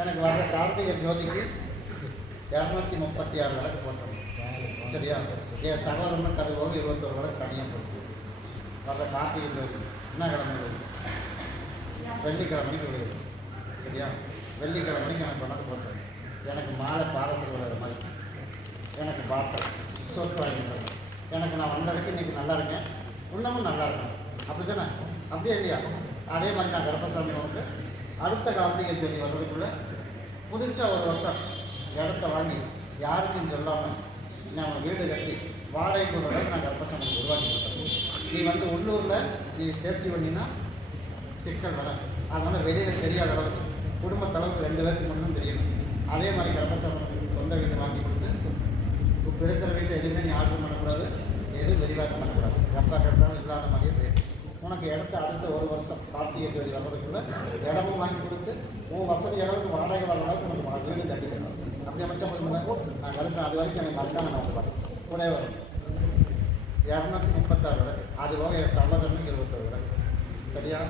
எனக்கு வர கார்த்திகை ஜோதிக்கு இரநூத்தி முப்பத்தி ஆறு விளக்கு போட்டோம். சரியா? என் சகோதரன் அது போக விளக்கு தனியாக போட்டு. வர கார்த்திகை ஜோதி என்ன கிழமை வருது வெள்ளிக்கிழமைக்கு விழுது சரியா? வெள்ளிக்கிழமைக்கு எனக்கு கொண்டாந்து போட்டேன் எனக்கு மாலை பாடத்தில் விழுற மாதிரி. எனக்கு பாட்டல் சொத்து வாங்கிட்டு எனக்கு நான் வந்ததுக்கு இன்றைக்கி நல்லா இருக்கேன். இன்னமும் நல்லா இருக்கேன். அப்படி தானே அப்படியே இல்லையா? அதே மாதிரி நான் கருப்பசாமி உனக்கு அடுத்த கார்த்திகை ஜோதி வர்றதுக்குள்ளே புதுசாக ஒரு வட்டம் இடத்த வாங்கி யாருக்கும் சொல்லாமல் நான் வீடு கட்டி வாடகைக்கு ஒரு இடம் நான் கருப்பசாமி உருவாக்கி கொடுத்தேன். நீ வந்து உள்ளூரில் நீ சேஃப்டி பண்ணினா சிக்கல் வர. அதனால் வெளியில் தெரியாத அளவுக்கு குடும்பத்தளவுக்கு ரெண்டு பேருக்கு மட்டும் தெரியணும். அதே மாதிரி கருப்பசாமி சொந்த வீடு வாங்கி கொடுத்து இப்போ இருக்கிற வீட்டில் எதுவுமே நீ ஆர்டர் பண்ணக்கூடாது. எதுவும் வெளிவாக்கம் உனக்கு இடத்த அடுத்த ஒரு வருஷம் கார்த்திகை தேதி வர்றதுக்குள்ள இடமும் வாங்கி கொடுத்து மூணு வருஷத்துக்கு இடத்துக்கு வாடகை வர அளவுக்கு உனக்கு வா- வீடு கட்டிக்கணும் அப்படி அமைச்சா போதும் நான் கருப்பேன். அது வரைக்கும் எனக்கு மறக்காம நான் வந்து கூட வரும் இரநூத்தி முப்பத்தாறு விட அது போக என் சகோதரனுக்கு இருபத்தொரு விளக்கு சரியா?